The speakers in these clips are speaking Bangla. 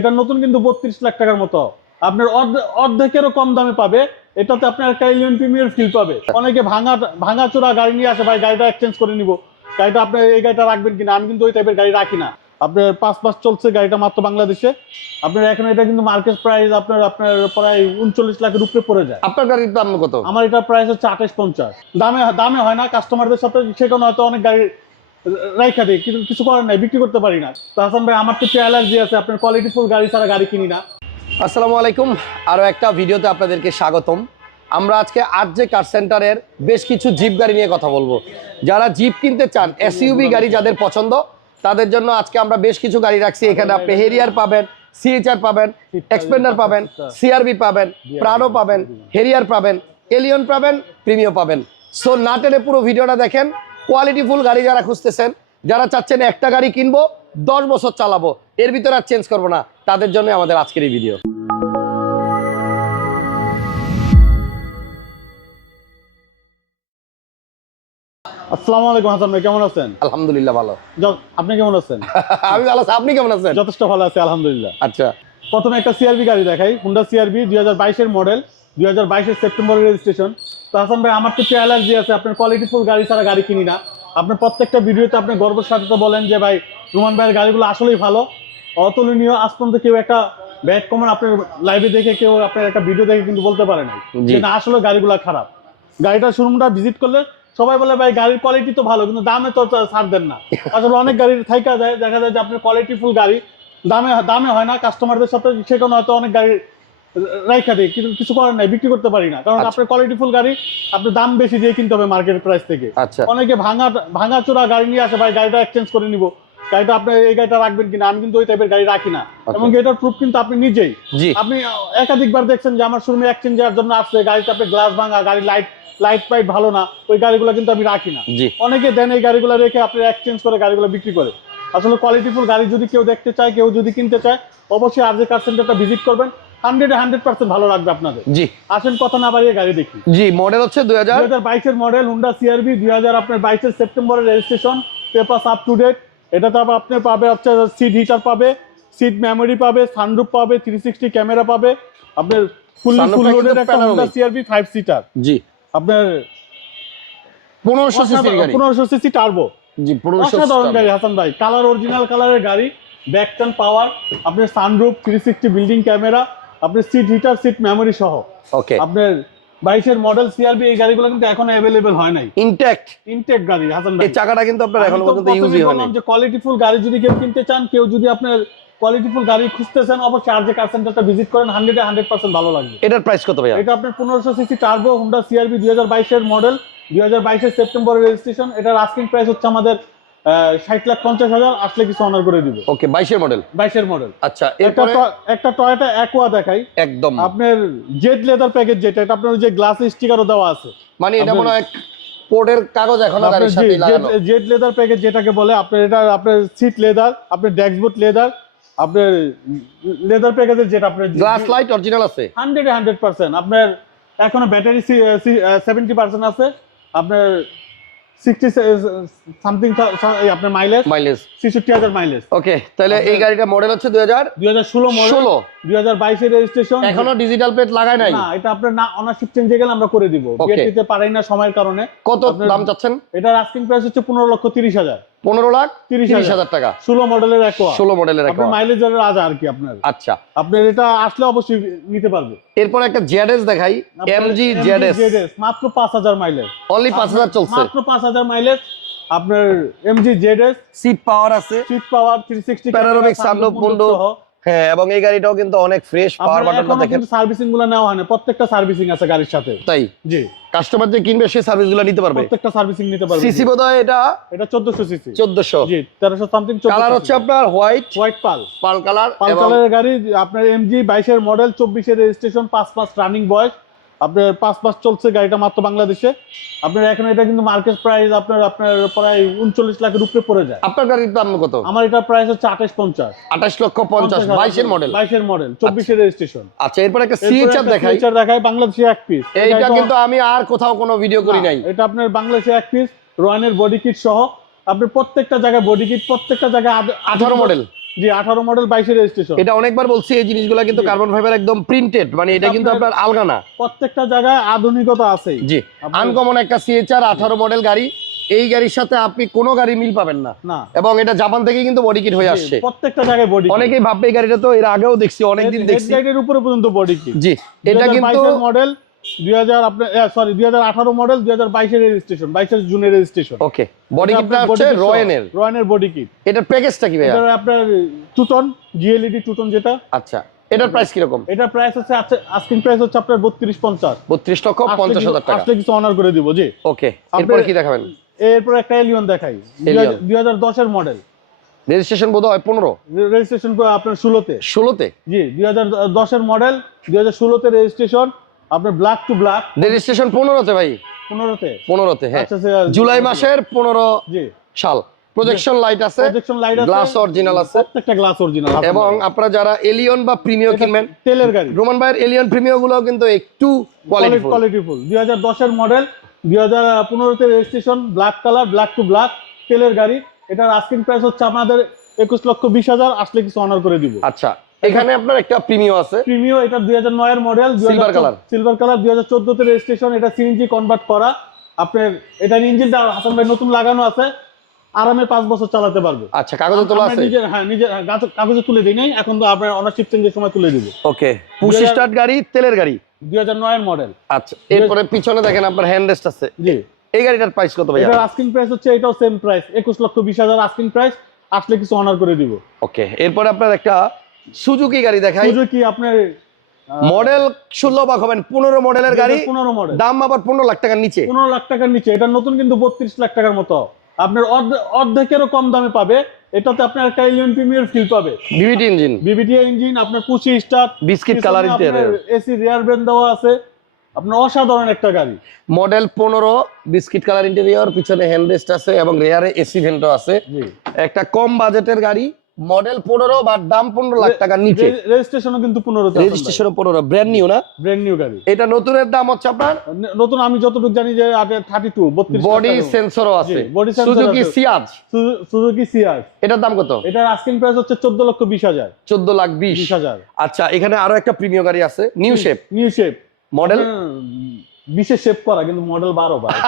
এটা নতুন কিন্তু বত্রিশ লাখ টাকার মতো। আপনার অর্ধেকেরও কম দামে পাবে। এটাতে আপনার একটা ইলিয়ন প্রিমিয়ার ফিল পাবে। অনেকে ভাঙা ভাঙা চোরা গাড়ি নিয়ে আসে ভাই গাড়িটা এক্সচেঞ্জ করে নিব। গাড়িটা আপনি এই গাড়িটা রাখবেন কিনা? আমি কিন্তু ওই টাইপের গাড়ি রাখি না। আপনার পাঁচ মাস চলছে গাড়িটা মাত্র বাংলাদেশে। আপনার এখন এটা কিন্তু মার্কেট প্রাইস আপনার আপনার প্রায় উনচল্লিশ লাখের উপরে পড়ে যায়। আপনার গাড়ির দাম কত? আমার এটা প্রাইস হচ্ছে আঠাশ পঞ্চাশ। দামে দামে হয় না কাস্টমারদের সাথে সেখানে হয়তো অনেক গাড়ি রাইখা দিই কিন্তু কিছু করার নাই, বিক্রি করতে পারি না। তো হাসান ভাই, আমার তো অ্যালার্জি আছে, আপনার কোয়ালিটি ফুল গাড়ি ছাড়া গাড়ি কিনি না। আসসালামু আলাইকুম আরও একটা ভিডিওতে আপনাদেরকে স্বাগতম। আমরা আজকে আজ যে কার সেন্টারের বেশ কিছু জিপ গাড়ি নিয়ে কথা বলব। যারা জিপ কিনতে চান এসইউবি গাড়ি যাদের পছন্দ, তাদের জন্য আজকে আমরা বেশ কিছু গাড়ি রাখছি। এখানে আপনি হেরিয়ার পাবেন সিএচআর পাবেন এক্সপেন্ডার পাবেন সিআরবি পাবেন প্রাণো পাবেন হেরিয়ার পাবেন এলিয়ন পাবেন প্রিমিও পাবেন। সো না পুরো ভিডিওটা দেখেন কোয়ালিটিফুল গাড়ি যারা খুঁজতেছেন যারা চাচ্ছেন একটা গাড়ি কিনবো দশ বছর চালাবো এর ভিতরে আর চেঞ্জ করব না। তাদের জন্য আমাদের আজকের এই ভিডিও আসসালামু আলাইকুম হাসান ভাই কেমন আছেন? আলহামদুলিল্লাহ ভালো। আপনি কেমন আছেন? আমি ভালো আছি আপনি কেমন আছেন? যথেষ্ট ভালো আছে আলহামদুলিল্লাহ। আচ্ছা। প্রথমে একটা সিআরবি গাড়ি দেখাই হুন্ডা সিআরবি দুই হাজার বাইশের মডেল দুই হাজার বাইশের সেপ্টেম্বরের রেজিস্ট্রেশন। তো হাসান ভাই আমার তো একটু অ্যালার্জি আছে আপনার কোয়ালিটি ফুল গাড়ি ছাড়া গাড়ি কিনি না। আপনার প্রত্যেকটা ভিডিওতে আপনি গর্বের সাথে তো বলেন যে ভাই রুমান ভাইয়ের গাড়িগুলো আসলেই ভালো। অতুলনীয় আজ পর্যন্ত কেউ একটা ব্যাড কমন আপনার লাইভে দেখে কেউ আপনার একটা ভিডিও দেখে কিন্তু বলতে পারে না যে না আসলে গাড়িগুলো খারাপ। গাড়িটার শোরুমটা ভিজিট করলে সবাই বলে ভাই গাড়ির কোয়ালিটি তো ভালো কিন্তু দামে তো ছাড় দেন না। আসলে অনেক গাড়ির থাইকা যায় দেখা যায় যে আপনার কোয়ালিটি ফুল গাড়ি দামে দামে হয় না। কাস্টমারদের সাথে সেখানে হয়তো অনেক গাড়ি রাইখা দিই কিন্তু কিছু করার নাই বিক্রি করতে পারি না। কারণ আচ্ছা। আপনার কোয়ালিটি ফুল গাড়ি আপনার দাম বেশি দিয়ে কিনতে হবে মার্কেট প্রাইস থেকে। আচ্ছা। অনেকে ভাঙা ভাঙা চোরা গাড়ি নিয়ে আসে ভাই গাড়িটা এক্সচেঞ্জ করে নিব। গাড়িটা আপনি এই গাড়িটা রাখবেন কিনা? আমি কিন্তু ওই টাইপের গাড়ি রাখি না। এবং এটার প্রুফ কিন্তু আপনি নিজেই। আপনি একাধিকবার দেখছেন যে আমার শোরুমে এক্সচেঞ্জ দেওয়ার জন্য আসছে গাড়িটা আপনি গ্লাস ভাঙা গাড়ি লাইট লাইট ফাইট ভালো না ওই গাড়িগুলো কিন্তু আমি রাখি না। অনেকে দেন এই গাড়িগুলো রেখে আপনি এক্সচেঞ্জ করে গাড়িগুলো বিক্রি করে। আসলে কোয়ালিটিফুল গাড়ি যদি কেউ দেখতে চায় কেউ যদি কিনতে চায় অবশ্যই আর যে কার সেন্টারটা ভিজিট করবেন। হান্ড্রেড হান্ড্রেড পার্সেন্ট ভালো লাগবে আপনাদের। জি। আসেন কথা না বাড়িয়ে গাড়ি দেখি। জি মডেল হচ্ছে দুই হাজার দুই হাজার বাইশের মডেল হুন্ডা সিআরবি দুই হাজার আপনার বাইশের সেপ্টেম্বরের registration paper up to date এটাতে আবার আপনি পাবে হচ্ছে সিট হিটার পাবে সিট মেমোরি পাবে সানরুফ পাবে থ্রি সিক্সটি ক্যামেরা পাবে। আপনার ফুল ফুল টা একটা হুন্ডা সিআরবি ফাইভ সিটার জি। আপনার পনেরোশো পনেরোশো সিসি টার্বো জি পনেরোশো অসাধারণ গাড়ি হাসান ভাই। কালার অরিজিনাল কালারের গাড়ি ব্যাক টার্ন পাওয়ার আপনার sunroof three sixty building camera আপনার সিট হিটার সিট মেমোরি সহ। ওকে আপনার বাইশের মডেল সিআরবি এই গাড়িগুলো কিন্তু এখন অ্যাভেলেবেল হয় নাই। ইনট্যাক্ট ইনটেক গাড়ি হাসান ভাই। এই চাকাটা কিন্তু আপনার এখনও পর্যন্ত ইউজই হয়নি। বললাম যে কোয়ালিটিফুল গাড়ি যদি কেউ কিনতে চান কেউ যদি আপনার কোয়ালিটিফুল গাড়ি খুঁজতেছেন অবশ্যই আর যে কার সেন্টারটা ভিজিট করেন হান্ড্রেডে হান্ড্রেড পার্সেন্ট ভালো লাগবে। এটার প্রাইস কত ভাইয়া? এটা আপনার পনেরোশো সিসি টার্বো হুন্ডা সিআরবি দুই হাজার বাইশের মডেল দুই হাজার বাইশের সেপ্টেম্বরের রেজিস্ট্রেশন এটার আস্কিং প্রাইস হচ্ছে আমাদের ষাট লাখ পঞ্চাশ হাজার আসলে কিছু অনার করে দিব। ওকে বাইশের মডেল বাইশের মডেল আচ্ছা একটা একটা টয়টা অ্যাকোয়া দেখাই। একদম। আপনার জেড লেদার প্যাকেজ যেটা এটা আপনার যে গ্লাস স্টিকারও দেওয়া আছে। মানে এটা মনে হয় পোর্টের কাগজ এখনও গাড়ির সাথে লাগানো। জেড লেদার প্যাকেজ যেটাকে বলে আপনার এটা আপনার সিট লেদার আপনার ড্যাক্সবুট লেদার আপনার লেদার প্যাকেজের যেটা আপনার গ্লাস লাইট অরিজিনাল আছে? হান্ড্রেড হান্ড্রেড পার্সেন্ট আপনার এখনও ব্যাটারি সেভেন্টি পার্সেন্ট আছে। আপনার সিক্সটি সামথিং আপনার মাইলেজ মাইলেজ ছেষট্টি হাজার মাইলেজ ওকে তাহলে এই গাড়িটা মডেল হচ্ছে রেজিস্ট্রেশন এখনও ডিজিটাল প্লেট লাগায় নাই? না এটা আপনার না অনারশিপ চেঞ্জে গেলে আমরা করে দিব। Okay. পারাই না সময়ের কারণে। কত দাম চাচ্ছেন? এটার আস্কিং প্রাইস হচ্ছে পনেরো লক্ষ তিরিশ হাজার। পনেরো লাখ তিরিশ হাজার। টাকা। ষোলো মডেলের ষোলো মডেলের মাইলেজ রাজা আর কি আপনার। আচ্ছা। আপনার এটা আসলে অবশ্যই নিতে পারবে। এরপর একটা জেডএস দেখাই। এমজি জেডএস মাত্র পাঁচ হাজার মাইলেজ অনলি পাঁচ হাজার চলছে। মাত্র পাঁচ হাজার মাইলেজ আপনার এমজি জেডএস সিট পাওয়ার আছে। Seat power three sixty sunroof window। হ্যাঁ এবং এই গাড়িটাও কিন্তু অনেক ফ্রেশ পাওয়ার বাটনটা দেখেন। সার্ভিসিংগুলো নেওয়া হয় না প্রত্যেকটা সার্ভিসিং আছে গাড়ির সাথে। তাই? জি। কাস্টমার যে কিনবে সেই সার্ভিসগুলো নিতে পারবে। প্রত্যেকটা সার্ভিসিং নিতে পারবে সিসি বোধহয় এটা এটা চোদ্দশো সিসি চোদ্দশো। জি তেরোশো সামথিং কালার হচ্ছে আপনার white white pearl pearl colour pearl কালারের গাড়ি আপনার এমজি বাইশের মডেল চব্বিশের রেজিস্ট্রেশন পাঁচ পাঁচ রানিং বয়স। আপনার পাঁচ মাস চলছে গাড়িটা মাত্র বাংলাদেশে। আপনার এখন এটা কিন্তু মার্কেট প্রাইস আপনার আপনার প্রায় উনচল্লিশ লাখের উপরে পড়ে যায়। আপনার গাড়ির দাম কত? আমার এটা প্রাইস হচ্ছে আঠাশ পঞ্চাশ। আঠাশ লক্ষ পঞ্চাশ বাইশের মডেল বাইশের মডেল চব্বিশের রেজিস্ট্রেশন আচ্ছা এরপর একটা সিএচআর দেখাই। ফিচার দেখায় বাংলাদেশে এক পিস এইটা কিন্তু আমি আর কোথাও কোনো ভিডিও করি নাই। এটা আপনার বাংলাদেশে এক পিস রয়্যানের বডি কিট সহ। আপনার প্রত্যেকটা জায়গায় বডি কিট প্রত্যেকটা জায়গায় আঠারো মডেল জি আঠারো মডেল বাইশের রেজিস্ট্রেশন এটা অনেকবার বলছি এই জিনিসগুলো কিন্তু কার্বন ফাইবার একদম প্রিন্টেড মানে এটা কিন্তু আপনার- আলগা না। প্রত্যেকটা জায়গায় আধুনিকতা আছেই। জি আনকমন একটা সিএচআর আঠারো মডেল গাড়ি এই গাড়ির সাথে আপনি কোনো গাড়ি মিল পাবেন না। এবং এটা জাপান থেকে কিন্তু বডি কিট হয়ে আসছে। প্রত্যেকটা জায়গায় বডি অনেকেই ভাববে এই গাড়িটা তো এর আগেও দেখছি অনেকদিন দেখছি। হেডলাইটের উপরে পর্যন্ত বডি কি জি এটা কিন্তু মডেল দুই হাজার আপনার সরি দুই হাজার আঠারো মডেল দুই হাজার বাইশের রেজিস্ট্রেশন বাইশের জুনের রেজিস্ট্রেশন ওকে বডি কিটটা হচ্ছে রয়েনের রয়্যানের বডি কিট এটার প্যাকেজটা কি ভাইয়া? এটা আপনার টুটন জিএলইডি টুটন যেটা। আচ্ছা এটার প্রাইস কীরকম? এটা প্রাইস হচ্ছে আস্কিং প্রাইস হচ্ছে আপনার বত্রিশ পঞ্চাশ। বত্রিশ লক্ষ পঞ্চাশ হাজার টাকা। আসলে কিছু অনার করে দিব জি। ওকে এরপরে কি দেখাবেন? এরপর একটা এলিয়ন দেখাই। Allion। দুই হাজার দশের মডেল রেজিস্ট্রেশন বোধ হয় পনেরো। রেজিস্ট্রেশন আপনার ষোলোতে। ষোলোতে? জি দুই হাজার দশের মডেল দুই হাজার ষোলোতে রেজিস্ট্রেশন আপনার ব্ল্যাক টু ব্ল্যাক রেজিস্ট্রেশন পনেরোতে ভাই। পনেরোতে? পনেরোতে হ্যাঁ। আচ্ছা আচ্ছা, জুলাই মাসের পনেরো সাল। প্রজেকশন লাইট আছে প্রজেকশন লাইট আছে গ্লাস অরিজিনাল আছে। প্রত্যেকটা গ্লাস অরিজিনাল এবং আপনারা যারা এলিয়ন বা প্রিমিও কিনবেন তেলের গাড়ি। রোমান ভাইয়ের এলিয়ন প্রিমিও গুলো কিন্তু একটু কোয়ালিটি কোয়ালিটি ফুল দুই হাজার মডেল দুই হাজার পনেরোতে registration black colour black to black তেলের গাড়ি। এটার আস্কিং প্রাইস হচ্ছে আমাদের একুশ লক্ষ বিশ হাজার আসলে কিছু অনার করে দিব। আচ্ছা। এখানে আপনার একটা প্রিমিও আছে। প্রিমিও এটা দুই হাজার নয়ের model Silver color। Silver colour দুই হাজার চোদ্দতে রেজিস্ট্রেশন এটা সিএনজি কনভার্ট করা। আপনার এটার ইঞ্জিনটা হাসান ভাই নতুন লাগানো আছে আরামে পাঁচ বছর চালাতে পারবে। আচ্ছা কাগজে তোলা আছে? নিজের হ্যাঁ নিজের হ্যাঁ, কাগজে তুলে দিই নাই এখন তো আপনার অনারশিপ চেঞ্জের সময় তুলে দিব। ওকে পুশ স্টার্ট গাড়ি তেলের গাড়ি? দুই হাজার নয়ের মডেল। আচ্ছা এরপরে পিছনে দেখেন আপনার হ্যান্ড রেস্ট আছে। জি। এই গাড়িটার প্রাইস কত ভাইয়া? এটার আস্কিং প্রাইস হচ্ছে এটাও সেম প্রাইস একুশ লক্ষ বিশ হাজার আস্কিং প্রাইস আসলে কিছু অনার করে দিব। ওকে এরপরে আপনার একটা সুজুকি গাড়ি দেখাই। সুজুকি আপনার মডেল ষোলো বা হবেন পনেরো মডেলের গাড়ি। পনেরো মডেল। দাম আবার পনেরো লাখ টাকার নিচে। পনেরো লাখ টাকার নিচে এটা নতুন কিন্তু বত্রিশ লাখ টাকার মতো। আপনার অর্ধেকেরও কম দামে পাবে। এটাতে আপনার একটা ইলিয়ন প্রিমিয়ার ফিল পাবে। ভিভিটি ইঞ্জিন বিবিটিআই ইঞ্জিন আপনার push start biscuit colour interior AC rear brain দেওয়া আছে। আপনার অসাধারণ একটা গাড়ি। মডেল পনেরো বিস্কিট কালার ইন্টেরিয়র পিছনে হ্যান্ড রেস্ট আছে এবং রেয়ারে এসি ভেন্টও আছে। একটা কম বাজেটের গাড়ি মডেল পনেরো বা দাম পনেরো লাখ টাকার নিচে। রেজিস্ট্রেশনও কিন্তু পনেরো রেজিস্ট্রেশন পনেরো ব্র্যান্ড নিউ না? ব্র্যান্ড নিউ গাড়ি। এটা নতুনের দাম হচ্ছে আপনার? নতুন আমি যতটুকু জানি যে আগে থার্টি টু বডি সেন্সরও আছে। সুজুকি। সিয়াজ সুজুকি সিয়ার এটার দাম কত? এটার আস্কিং প্রাইস হচ্ছে চোদ্দ লক্ষ বিশ হাজার। চোদ্দ লাখ বিশ। বিশ হাজার। আচ্ছা এখানে আরও একটা প্রিমিয় গাড়ি আছে। New shape new shape model বিশেষ শেপ করা কিন্তু মডেল বারো বার।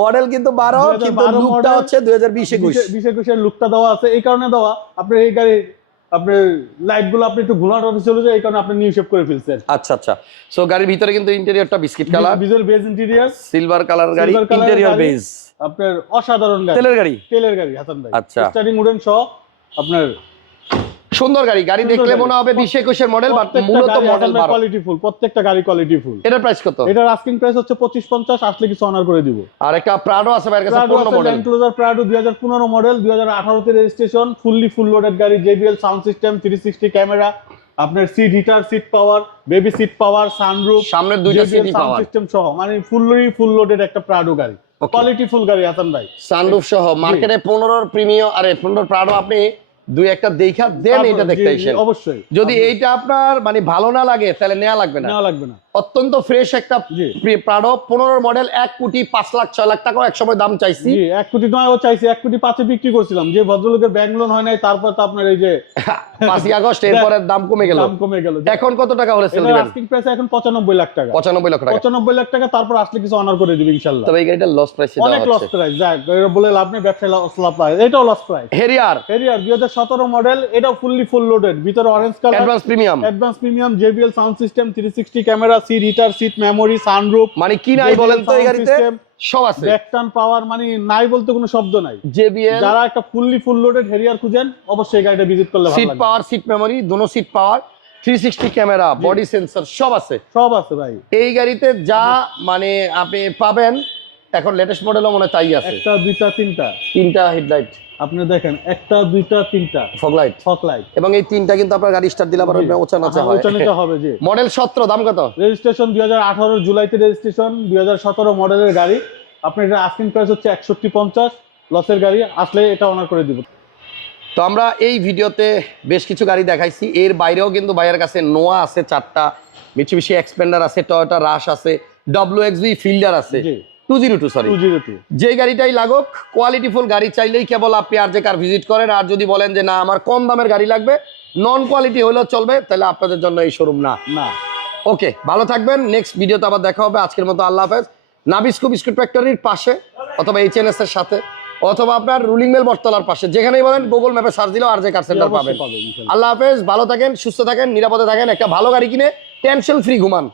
মডেল কিন্তু বারো 2012 কিন্তু লুকটা হচ্ছে দুই হাজার বিশ একুশ। বিশ একুশের লুকটা দেওয়া আছে। এই কারণে দেওয়া। আপনার এই গাড়ির আপনার লাইটগুলো আপনি একটু ঘোলাট অফিস চলে যায় এই কারণে আপনি নিউ শেপ করে ফেলছেন। আচ্ছা আচ্ছা। সো গাড়ির ভিতরে কিন্তু ইন্টেরিয়রটা biscuit colour visual beige interior silver colour গাড়ি ইন্টেরিয়র বেজ আপনার অসাধারণ গাড়ি। তেলের গাড়ি? তেলের গাড়ি হাসান ভাই। আচ্ছা। স্টার্টিং উডেন সহ আপনার সুন্দর গাড়ি গাড়ি দেখলে মনে হবে বিশ একুশের মডেল বাট মূলত মডেল কোয়ালিটি ফুল প্রত্যেকটা গাড়ি কোয়ালিটি ফুল এটার প্রাইস কত? এটার আস্কিং প্রাইস হচ্ছে পঁচিশ পঞ্চাশ আসলে কিছু অনার করে দিব। আর একটা প্রাডো আছে ভাইয়ের কাছে পনেরো মডেল প্রাডো দুই হাজার পনেরো মডেল দুই হাজার আঠারোতে রেজিস্ট্রেশন ফুললি ফুল লোডেড গাড়ি JBL sound system three sixty camera আপনার seat heater seat power baby seat power sunroof সামনের দুইটা সিটি পাওয়ার সিস্টেম সহ মানে ফুললি ফুল লোডেড একটা প্রাডো গাড়ি। কোয়ালিটি ফুল গাড়ি হাসান ভাই। সানরুফ সহ মার্কেটে পনেরোর প্রিমিয় আর পনেরো প্রাডো আপনি দুই একটা দেখা দেন এটা দেখতে অবশ্যই। যদি এইটা আপনার মানে ভালো না লাগে তাহলে নেওয়া লাগবে না। লাগবে না। অত্যন্ত ফ্রেশ একটা। প্রাডো পনেরো মডেল এক কোটি পাঁচ লাখ ছয় লাখ টাকা এক সময় দাম চাইছি। এক কোটি নয়ও চাইছি এক কোটি পাঁচে বিক্রি করছিলাম। যে ভদ্রলোকের ব্যাংক লোন হয় নাই তারপর তো আপনার এই যে পাঁচই আগস্ট এরপরে দাম কমে গেল। দাম কমে গেল। এখন কত টাকা হলে সেল দিবেন? আস্কিং প্রাইস এখন পঁচানব্বই লাখ টাকা। পঁচানব্বই লক্ষ টাকা। পঁচানব্বই লাখ টাকা তারপর আসলে কিছু অনার করে দিবে ইনশাল্লাহ। তবে এই গাড়িটা লস প্রাইসে অনেক লস প্রাইস যাক এটা বলে লাভ নেই ব্যবসায় লস লাভ প্রাইস এটাও লস প্রাইস হেরিয়ার হাজার সতেরো মডেল এটাও ফুললি ফুল লোডেড ভিতরে orange colour advance premium advance premium JBL sound system three sixty camera seat heater seat memory sunroof মানে কি নাই বলেন তো এই গাড়িতে? সব আছে। ব্যাকটান পাওয়ার মানে নাই বলতে কোনো শব্দ নাই। জেবিএল যারা একটা ফুললি ফুল লোডেড হেরিয়ার খুঁজেন অবশ্যই এই গাড়িটা ভিজিট করলে ভালো সিট পাওয়ার সিট মেমোরি দোনো seat power three sixty camera body sensor সব আছে। সব আছে ভাই। এই গাড়িতে যা মানে আপনি পাবেন এখন লেটেস্ট মডেলও মনে তাই আছে। একটা দুইটা তিনটা। তিনটা হেডলাইট আপনি দেখেন একটা দুইটা তিনটা। ফগ লাইট ফক লাইট এবং এই তিনটা কিন্তু আপনার গাড়ি স্টার্ট দিলে আবার ওচা নাচা হয় হবে মডেল সতেরো দাম কত? রেজিস্ট্রেশন দুই হাজার আঠারো জুলাইতে রেজিস্ট্রেশন দুই হাজার সতেরো মডেলের গাড়ি। আপনার এটা আস্কিং প্রাইস হচ্ছে একষট্টি পঞ্চাশ লসের গাড়ি আসলে এটা অনার করে দিব। তো আমরা এই ভিডিওতে বেশ কিছু গাড়ি দেখাইছি। এর বাইরেও কিন্তু ভাইয়ের কাছে নোয়া আছে চারটা মিচুবিশি এক্সপেন্ডার আছে টয়োটা রাশ আছে ডব্লিউ এক্স ফিল্ডার আছে। টু জিরো টু সরি যে গাড়িটাই লাগুক কোয়ালিটিফুল গাড়ি চাইলেই কেবল আপনি আর যে কার ভিজিট করেন আর যদি বলেন যে না আমার কম দামের গাড়ি লাগবে নন কোয়ালিটি হলেও চলবে তাহলে আপনাদের জন্য এই শোরুম না। না। ওকে ভালো থাকবেন নেক্সট ভিডিওতে আবার দেখা হবে আজকের মতো আল্লাহ হাফেজ। নাবিস্কো বিস্কুট ফ্যাক্টরির পাশে অথবা এইচএনএস এর সাথে অথবা আপনার রুলিং মেল বটতলার পাশে যেখানেই বলেন গুগল ম্যাপে সার্চ দিলেও আর যে কার সেন্টার পাবেন। আল্লাহ হাফেজ ভালো থাকেন সুস্থ থাকেন নিরাপদে থাকেন একটা ভালো গাড়ি কিনে টেনশন ফ্রি ঘুমান।